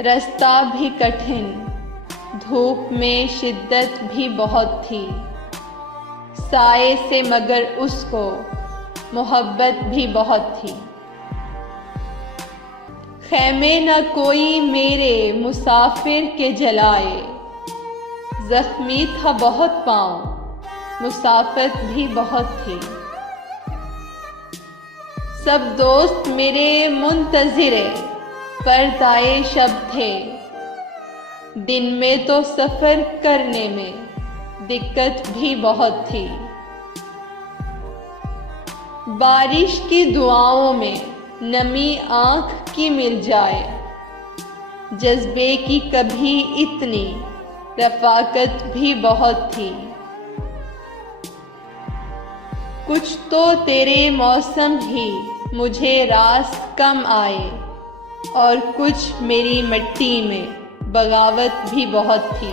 रास्ता भी कठिन, धूप में शिद्दत भी बहुत थी। साए से मगर उसको मोहब्बत भी बहुत थी। खैमे न कोई मेरे मुसाफिर के जलाए, जख्मी था बहुत पाँव, मुसाफत भी बहुत थी। सब दोस्त मेरे मुंतज़िरे पर्दाए शब थे, दिन में तो सफ़र करने में दिक्कत भी बहुत थी। बारिश की दुआओं में नमी आँख की मिल जाए, जज्बे की कभी इतनी रफ़ाकत भी बहुत थी। कुछ तो तेरे मौसम ही मुझे रास कम आए, और कुछ मेरी मिट्टी में बगावत भी बहुत थी।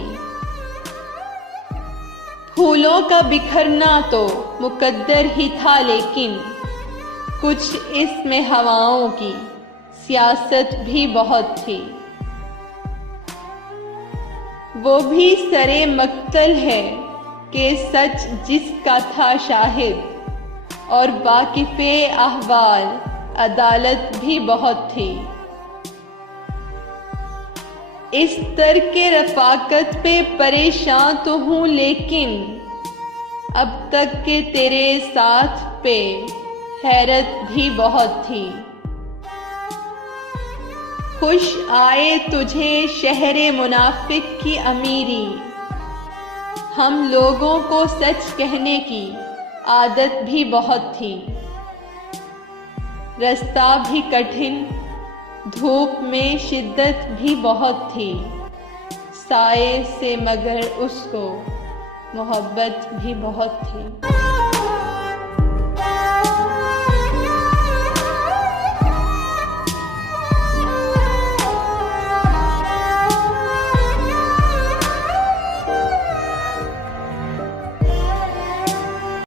फूलों का बिखरना तो मुकद्दर ही था, लेकिन कुछ इसमें हवाओं की सियासत भी बहुत थी। वो भी सरे मक्तल है कि सच जिसका था शाहिद, और वाकिफ़े अहवाल अदालत भी बहुत थी। इस तरके रफ़ाकत पे परेशान तो हूँ, लेकिन अब तक के तेरे साथ पे हैरत भी बहुत थी। खुश आए तुझे शहरे मुनाफिक की अमीरी, हम लोगों को सच कहने की आदत भी बहुत थी। रास्ता भी कठिन, धूप में शिद्दत भी बहुत थी। साए से मगर उसको मोहब्बत भी बहुत थी।